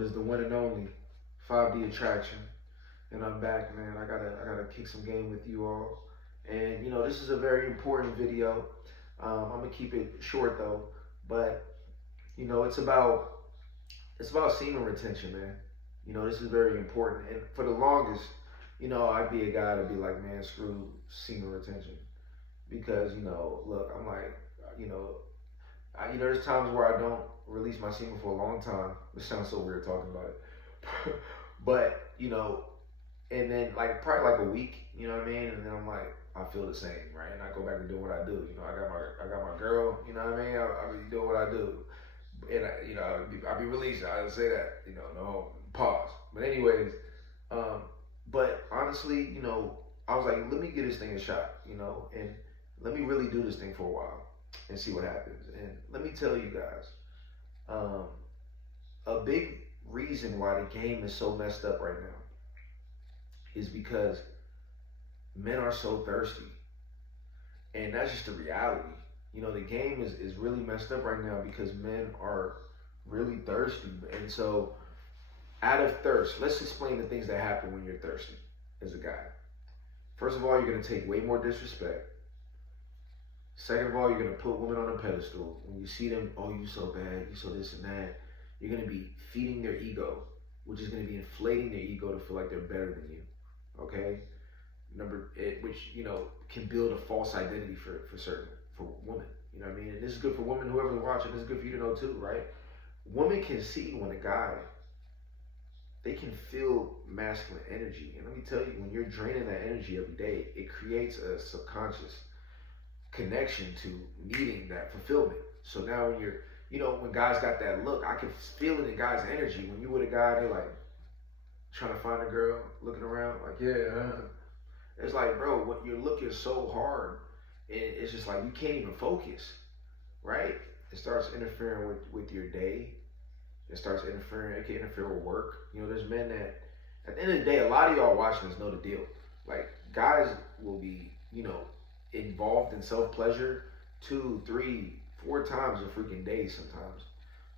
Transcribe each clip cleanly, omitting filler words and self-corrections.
It is the one and only 5D Attraction, and I'm back, man. I gotta kick some game with you all, and this is a very important video. I'm gonna keep it short though, but it's about semen retention, man. This is very important, and for the longest, I'd be a guy to be like, man, screw semen retention, because look, I'm like, you know, there's times where I don't release my semen for a long time. It sounds so weird talking about it, but and then like probably like a week, you know what I mean, and then I'm like, I feel the same, right? And I go back to doing what I do. I got my girl, you know what I mean. I be doing what I do, and I be releasing. I say that, no pause. But anyways, um, but honestly, I was like, let me give this thing a shot, and let me really do this thing for a while and see what happens. And let me tell you guys, um, a big reason why the game is so messed up right now is because men are so thirsty. And that's just the reality. The game is really messed up right now because men are really thirsty. And so, out of thirst, let's explain the things that happen when you're thirsty as a guy. First of all, you're going to take way more disrespect. Second of all, you're going to put women on a pedestal. When you see them, oh, you so bad, you so this and that, you're going to be feeding their ego, which is going to be inflating their ego to feel like they're better than you. Okay? Which can build a false identity for women. You know what I mean? And this is good for women. Whoever's watching, this is good for you to know too, right? Women can see when a guy, they can feel masculine energy, and let me tell you, when you're draining that energy every day, it creates a subconscious connection to needing that fulfillment. So now when when guys got that look, I can feel it in guys' energy. When you with a guy, they're like trying to find a girl, looking around, like, yeah. It's like, bro, what you're looking so hard, and it's just like you can't even focus, right? It starts interfering with your day. It starts interfering. It can interfere with work. There's men that, at the end of the day, a lot of y'all watching this know the deal. Like, guys will be, involved in self-pleasure 2, 3, 4 times a freaking day sometimes.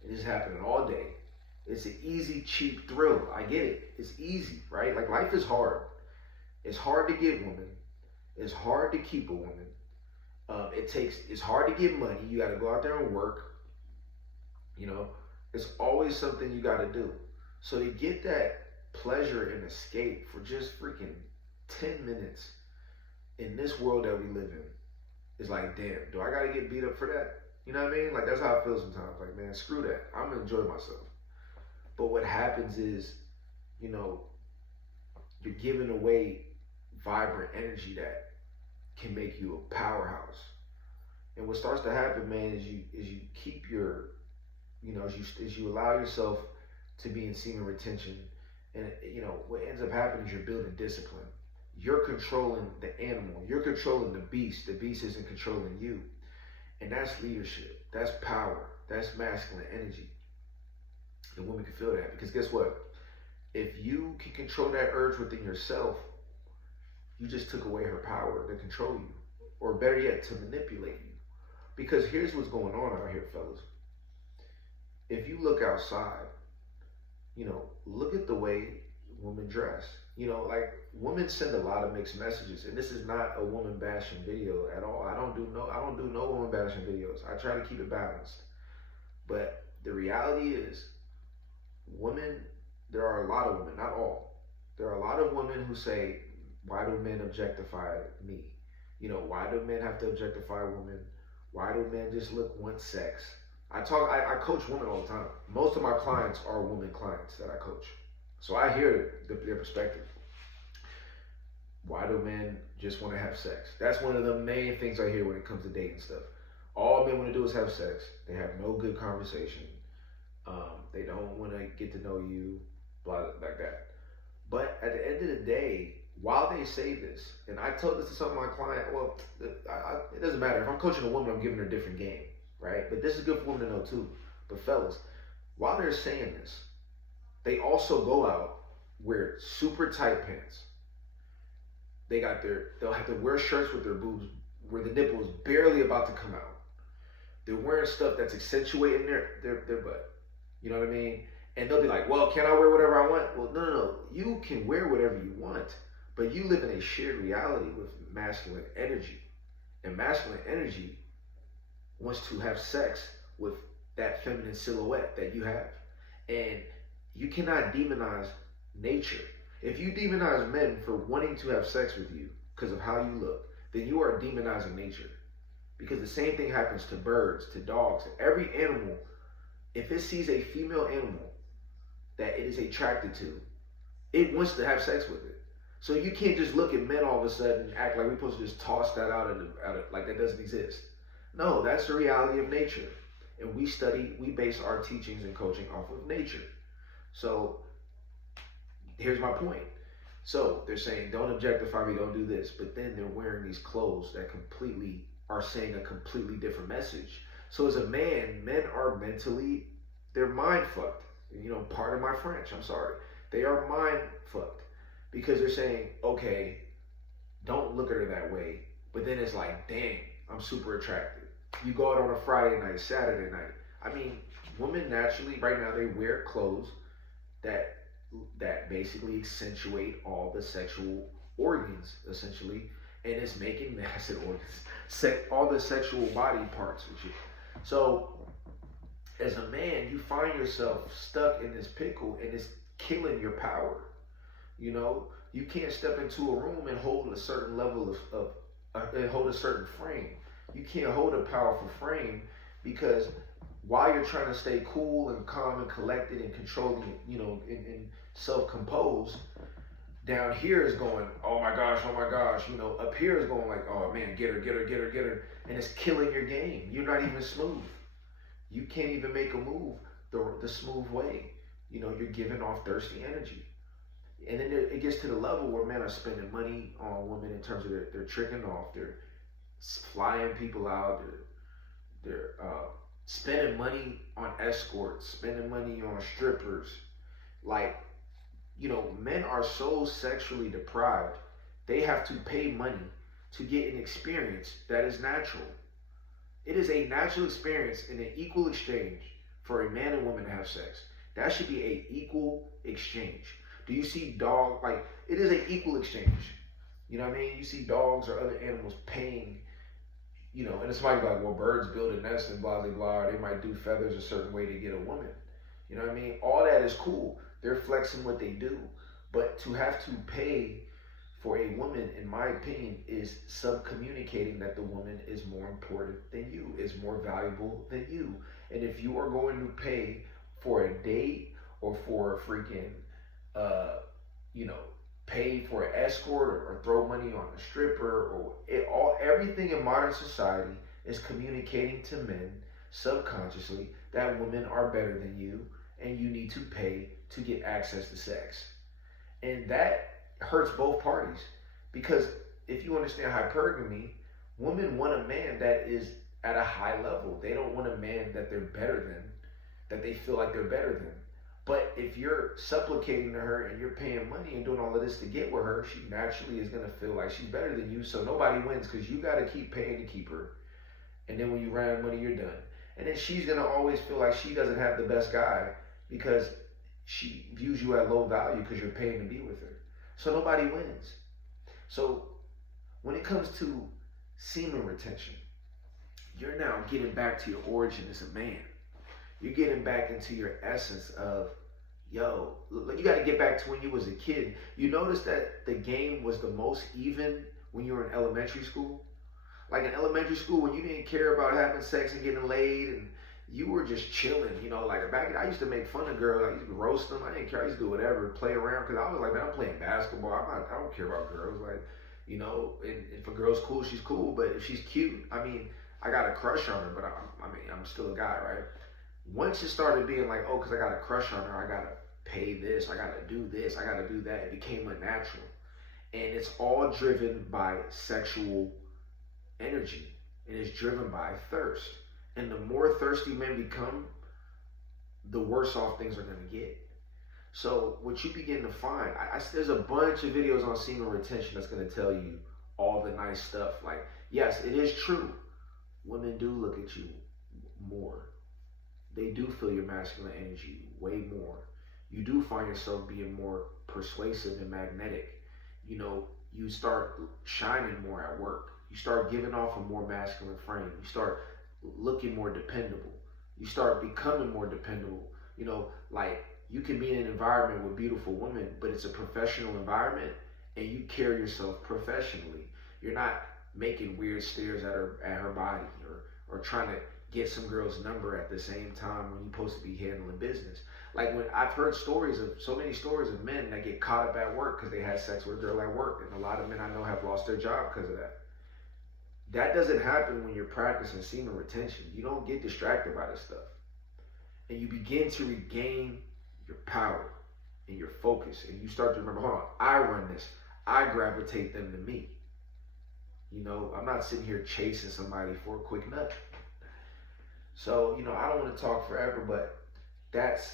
It is happening all day. It's an easy, cheap thrill. I get it. It's easy, right? Like, life is hard. It's hard to get women. It's hard to keep a woman. It's hard to get money. You got to go out there and work. It's always something you got to do. So to get that pleasure and escape for just freaking 10 minutes in this world that we live in, is like, damn, do I got to get beat up for that? You know what I mean? Like, that's how I feel sometimes. Like, man, screw that. I'm going to enjoy myself. But what happens is, you're giving away vibrant energy that can make you a powerhouse. And what starts to happen, man, is you keep your, as you allow yourself to be in semen retention, and what ends up happening is you're building discipline. You're controlling the animal. You're controlling the beast. The beast isn't controlling you. And that's leadership. That's power. That's masculine energy. The woman can feel that, because guess what? If you can control that urge within yourself, you just took away her power to control you, or better yet, to manipulate you. Because here's what's going on out here, fellas. If you look outside, look at the way women dress. Like, women send a lot of mixed messages, and this is not a woman bashing video at all. I don't do no woman bashing videos. I try to keep it balanced. But the reality is, there are a lot of women, not all. There are a lot of women who say, why do men objectify me? Why do men have to objectify women? Why do men just look one sex? I coach women all the time. Most of my clients are women clients that I coach. So I hear their perspective. Why do men just want to have sex? That's one of the main things I hear when it comes to dating stuff. All men want to do is have sex. They have no good conversation. They don't want to get to know you, blah, like that. But at the end of the day, while they say this, and I told this to some of my clients, well, it doesn't matter. If I'm coaching a woman, I'm giving her a different game, right? But this is good for women to know too. But fellas, while they're saying this, they also go out, wear super tight pants. They'll have to wear shirts with their boobs where the nipple is barely about to come out. They're wearing stuff that's accentuating their butt. You know what I mean? And they'll be like, well, can I wear whatever I want? Well, no, no, no. You can wear whatever you want, but you live in a shared reality with masculine energy. And masculine energy wants to have sex with that feminine silhouette that you have. And you cannot demonize nature. If you demonize men for wanting to have sex with you because of how you look, then you are demonizing nature. Because the same thing happens to birds, to dogs, to every animal. If it sees a female animal that it is attracted to, it wants to have sex with it. So you can't just look at men all of a sudden and act like we're supposed to just toss that out of like that doesn't exist. No, that's the reality of nature. And we base our teachings and coaching off of nature. So here's my point. So they're saying, don't objectify me, don't do this. But then they're wearing these clothes that completely are saying a completely different message. So as a man, men are mentally, they're mind fucked. You know, pardon my French, I'm sorry. They are mind fucked because they're saying, okay, don't look at her that way. But then it's like, dang, I'm super attracted. You go out on a Friday night, Saturday night. I mean, women naturally, right now, they wear clothes that basically accentuate all the sexual organs, essentially, and it's making massive organs, all the sexual body parts with you. So, as a man, you find yourself stuck in this pickle, and it's killing your power. You know, you can't step into a room and hold a certain level and hold a certain frame. You can't hold a powerful frame because while you're trying to stay cool and calm and collected and controlling, you know, and self-composed, down here is going, oh my gosh, you know, up here is going like, oh man, get her, and it's killing your game. You're not even smooth. You can't even make a move the smooth way. You know, you're giving off thirsty energy. And then it gets to the level where men are spending money on women in terms of they're tricking off, they're flying people out, they're spending money on escorts, spending money on strippers. Like, you know, men are so sexually deprived, they have to pay money to get an experience that is natural. It is a natural experience in an equal exchange for a man and woman to have sex. That should be an equal exchange. Do you see like, it is an equal exchange. You know what I mean? You see dogs or other animals paying, you know, and it's like, well, birds build a nest and blah, blah, blah. They might do feathers a certain way to get a woman. You know what I mean? All that is cool. They're flexing what they do. But to have to pay for a woman, in my opinion, is sub-communicating that the woman is more important than you, is more valuable than you. And if you are going to pay for a date or for a freaking, you know, pay for an escort or throw money on a stripper or everything in modern society is communicating to men subconsciously that women are better than you and you need to pay to get access to sex. And that hurts both parties because if you understand hypergamy, women want a man that is at a high level. They don't want a man that they're better than, that they feel like they're better than. But if you're supplicating to her and you're paying money and doing all of this to get with her, she naturally is going to feel like she's better than you. So nobody wins because you got to keep paying to keep her. And then when you run out of money, you're done. And then she's going to always feel like she doesn't have the best guy because she views you at low value because you're paying to be with her. So nobody wins. So when it comes to semen retention, you're now getting back to your origin as a man. You're getting back into your essence of, yo, you got to get back to when you was a kid. You notice that the game was the most even when you were in elementary school? Like in elementary school when you didn't care about having sex and getting laid and you were just chilling, you know, like back I used to make fun of girls. I used to roast them. I didn't care. I used to do whatever, play around because I was like, man, I'm playing basketball. I don't care about girls. Like, you know, and if a girl's cool, she's cool. But if she's cute, I mean, I got a crush on her, but I'm still a guy, right? Once it started being like, oh, because I got a crush on her, I got to pay this, I got to do this, I got to do that, it became unnatural. And it's all driven by sexual energy. And it's driven by thirst. And the more thirsty men become, the worse off things are going to get. So what you begin to find, there's a bunch of videos on semen retention that's going to tell you all the nice stuff. Like, yes, it is true. Women do look at you more. they do feel your masculine energy way more. You do find yourself being more persuasive and magnetic. You know, you start shining more at work. You start giving off a more masculine frame. You start looking more dependable. You start becoming more dependable. You know, like you can be in an environment with beautiful women, but it's a professional environment and you carry yourself professionally. You're not making weird stares at her body or trying to get some girl's number at the same time when you're supposed to be handling business. Like when I've heard stories of so many stories of men that get caught up at work because they had sex with a girl at work, and a lot of men I know have lost their job because of that. That doesn't happen when you're practicing semen retention. You don't get distracted by this stuff, and you begin to regain your power and your focus, and you start to remember, hold on, I run this. I gravitate them to me. You know, I'm not sitting here chasing somebody for a quick nut. So, you know, I don't want to talk forever, but that's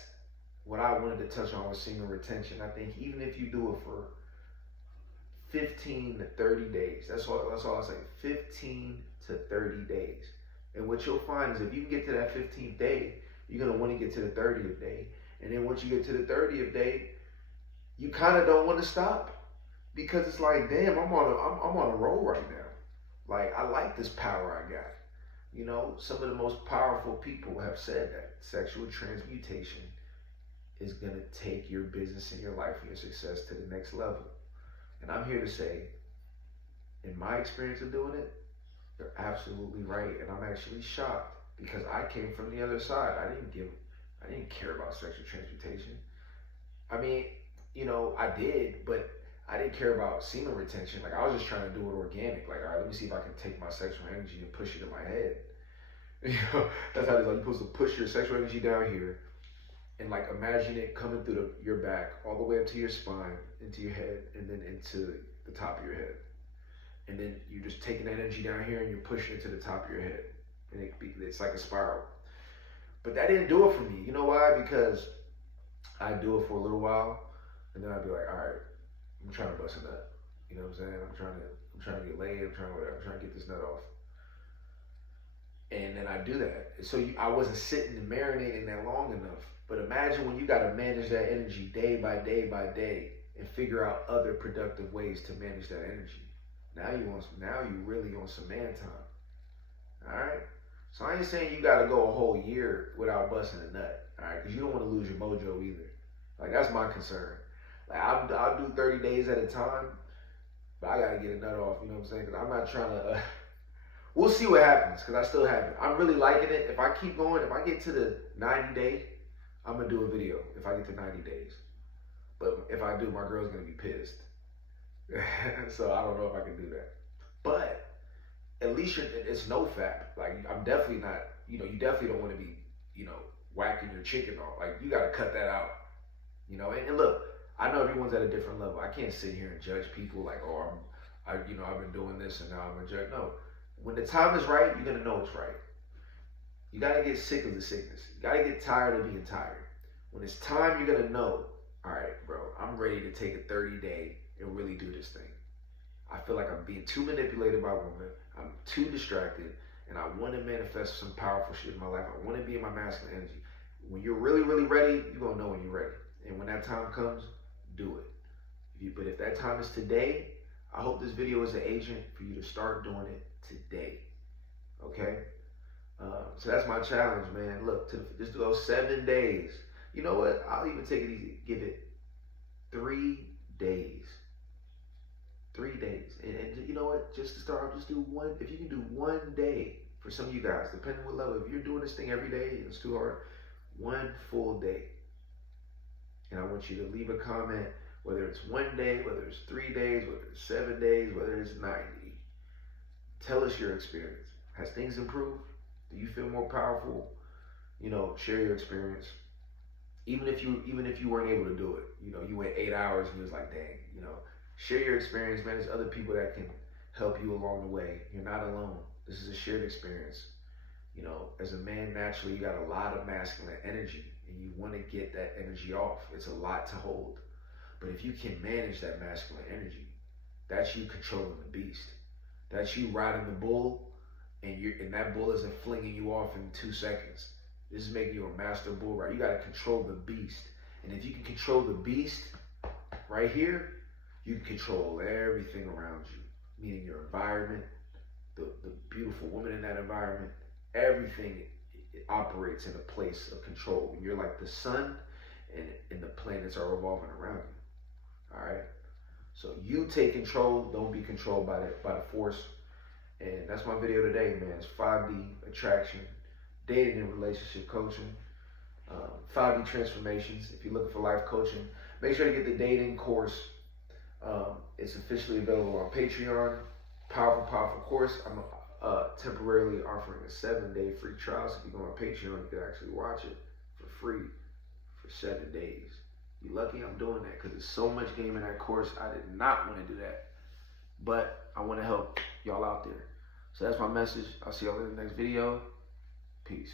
what I wanted to touch on with semen retention. I think even if you do it for 15 to 30 days, that's all I say, 15 to 30 days. And what you'll find is if you can get to that 15th day, you're going to want to get to the 30th day. And then once you get to the 30th day, you kind of don't want to stop because it's like, damn, I'm on a roll right now. Like, I like this power I got. You know, some of the most powerful people have said that sexual transmutation is going to take your business and your life and your success to the next level. And I'm here to say, in my experience of doing it, they're absolutely right. And I'm actually shocked because I came from the other side. I didn't care about sexual transmutation. I mean, you know, I did, but I didn't care about semen retention. Like, I was just trying to do it organic. Like, all right, let me see if I can take my sexual energy and push it in my head. You know, that's how it's like, you're supposed to push your sexual energy down here and like imagine it coming through your back all the way up to your spine, into your head, and then into the top of your head. And then you're just taking that energy down here and you're pushing it to the top of your head. And it's like a spiral. But that didn't do it for me. You know why? Because I do it for a little while and then I'd be like, all right, I'm trying to bust a nut. You know what I'm saying? I'm trying to get laid. I'm trying to get this nut off. And then I do that. So I wasn't sitting and marinating that long enough. But imagine when you got to manage that energy day by day by day and figure out other productive ways to manage that energy. Now you really on some man time. All right. So I ain't saying you got to go a whole year without busting a nut. All right, because you don't want to lose your mojo either. Like, that's my concern. Like, I'll do 30 days at a time, but I got to get a nut off, you know what I'm saying? Because I'm not trying to, we'll see what happens, because I still haven't. I'm really liking it. If I keep going, if I get to the 90 day, I'm going to do a video if I get to 90 days. But if I do, my girl's going to be pissed. So I don't know if I can do that. But at least it's no fap. Like, I'm definitely not, you know, you definitely don't want to be, you know, whacking your chicken off. Like, you got to cut that out. You know, and look, I know everyone's at a different level. I can't sit here and judge people like, oh, I've been doing this and now I'm a judge. No, when the time is right, you're gonna know it's right. You gotta get sick of the sickness. You gotta get tired of being tired. When it's time, you're gonna know, all right, bro, I'm ready to take a 30-day and really do this thing. I feel like I'm being too manipulated by women. I'm too distracted, and I want to manifest some powerful shit in my life. I want to be in my masculine energy. When you're really, really ready, you're gonna know when you're ready. And when that time comes, do it. But if that time is today, I hope this video is an agent for you to start doing it today. Okay? So that's my challenge, man. Look, just go 7 days. You know what? I'll even take it easy. Give it 3 days. 3 days. And you know what? Just to start, just do one. If you can do 1 day, for some of you guys, depending on what level, if you're doing this thing every day, it's too hard, 1 full day. And I want you to leave a comment, whether it's 1 day, whether it's 3 days, whether it's 7 days, whether it's 90. Tell us your experience. Has things improved? Do you feel more powerful? You know, share your experience. Even if you weren't able to do it, you know, you went 8 hours and you was like, dang, you know, share your experience, man. There's other people that can help you along the way. You're not alone. This is a shared experience. You know, as a man, naturally, you got a lot of masculine energy and you want to get that energy off. It's a lot to hold. But if you can manage that masculine energy, that's you controlling the beast. That's you riding the bull and that bull isn't flinging you off in 2 seconds. This is making you a master bull rider. You got to control the beast. And if you can control the beast right here, you can control everything around you, meaning your environment, the beautiful woman in that environment, everything it operates in a place of control. You're like the sun, and the planets are revolving around you. All right. So you take control. Don't be controlled by the force. And that's my video today, man. It's 5D attraction, dating and relationship coaching, 5D transformations. If you're looking for life coaching, make sure to get the dating course. It's officially available on Patreon. Powerful course. I'm temporarily offering a 7-day free trial. So if you go on Patreon, you can actually watch it for free for 7 days. You're lucky I'm doing that because there's so much game in that course. I did not want to do that, but I want to help y'all out there. So that's my message. I'll see y'all in the next video. Peace.